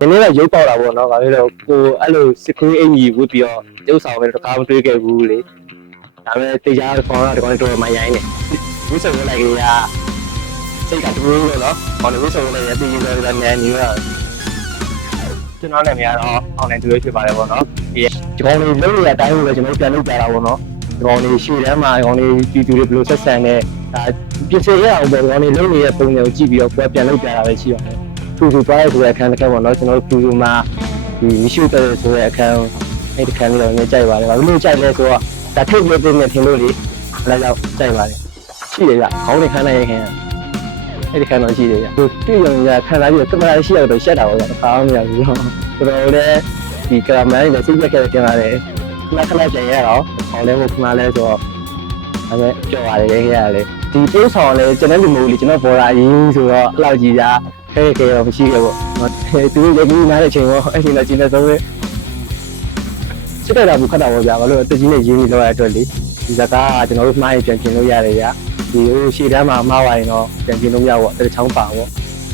ဒီနေ့တော့ရုပ်ပေါက်တာပေါ့နော်ဘာလို့လဲကိုအဲ့လိုစစ်ခွေးအင်ကြီးဝတ်ပြီးတော့ရုပ်ဆောင်ပဲတကားမတွေးခဲ့ဘူးလေဒါပေမဲ့တရားခေါင်းတော့ဒီကောင်တော်မှရိုင်းနေဝစ်ဆုံလိုက်ကြီးကစိတ်ကတူလို့နော်ခေါင်းဝစ်ဆုံလိုက်ရတည်ရတဲ့နေနေရကျွန်တော်လည်းများတော့အောင်းနေတူရဖြစ်ပါတယ်ပေါ့နော်ဒီကောင်လေးလုံးရအတိုင်းကိုပဲကျွန်တော်ပြန်လုပ်ကြတာပေါ့နော်ဒီကောင်လေးရှေ့တန်းမှာဒီကောင်လေးတူတူလေးဘယ်လိုဆက်ဆံနေဒါပြည့်စည်ရအောင်ပဲဒီကောင်လေးလုံးနေတဲ့ပုံစံကိုကြည့်ပြီးတော့ကိုယ်ပြန်လုပ်ကြတာပဲရှိပါတယ်သူသူသွားရဆိုတဲ့အခန်းတစ်ခါပေါ့နော်ကျွန်တော်သူသူမှာဒီမရှိတဲ့ဆိုတဲ့အခန်းအဲ့ဒီအခန်းလေးတော့ငြိကြိုက်ပါတယ်ဘာလို့ကြိုက်လဲဆိုတော့ဒါထိပ်လို့ပြင်နေထင်လို့လေအဲ့ဒါကြောင့်ကြိုက်ပါတယ်ရှိတယ်ကြခေါင်းနဲ့ခန်းလိုက်ရခင်အဲ့ဒီခန်းတော့ရှိတယ်ကြသူတွေ့ရုံကခံစားပြီးတော့ကင်မရာရှိရတော့ရှက်တာပေါ့ဗျာခါအောင်မရဘူးတော့တော်တော်လည်းဒီကင်မရာနဲ့စိတ်ပြက်ခဲ့တယ်တင်ပါတယ်ခဏပြန်ရတော့ခေါင်းလဲဖို့ခဏလဲဆိုတော့အဲ့ဒါကြော်ရတယ်ခင်ဗျာလေဒီပိုးဆောင်လဲကျွန်တော်လူမျိုးလေးကျွန်တော်ဘော်လာရင်းဆိုတော့အလောက်ကြီးသားခဲခဲတော့မရှိခဲ့ပေါ့သူတို့လည်းပြီးနားတဲ့အချိန်ပေါ့အဲ့ဒီတော့ကျင်းတဲ့ဆုံးပဲစစ်တဲ့တာဘူးခတ်တာပေါ့ဗျာဘာလို့တက်ကြီးနဲ့ရင်းပြီးလောက်ရတဲ့အတွက်လေဒီဇကားကကျွန်တော်တို့မှားရင်ပြန်ပြင်လို့ရတယ်ဗျာဒီဟိုရှေ့တန်းမှာမှားသွားရင်တော့ပြန်ပြင်လို့မရဘူးအဲ့ဒါချောင်းပါပေါ့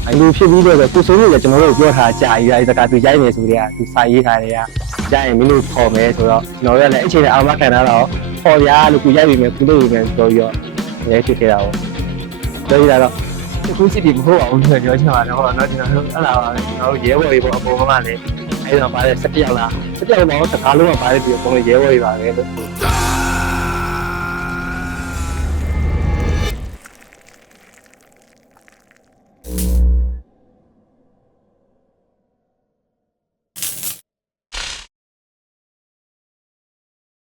အဲ့လိုဖြစ်ပြီးတော့ကိုစိုးကြီးကကျွန်တော်တို့ပြောထားကြာကြီးဒါဇကားသူရိုက်နေဆိုတဲ့ကသူစာရေးထားတယ်ကကြာရင်မင်းတို့ခေါ်မယ်ဆိုတော့ကျွန်တော်တို့ကလည်းအချိန်နဲ့အာမခံထားတော့ခေါ်ဗျာလို့သူရိုက်ပြီးမယ်သူတို့ပြီးမယ်ပြောပြီးတော့ရဲဖြစ်ခဲ့တာပေါ့ပြောရတော့ခုစစ်တီမဟုတ်အောင်လို့ပြောချင်ပါတယ်ဟောနော်ကျွန်တော်တို့အဲ့လာပါပဲကျွန်တော်တို့ရဲဘော်တွေပေါ့အပေါ်မှာလည်းအဲ့တော့ပါတယ်17ယောက်လား17ယောက်တော့တကားလုံးကပါတယ်ပြီးအကုန်လုံးရဲဘော်တွေပါပဲလို့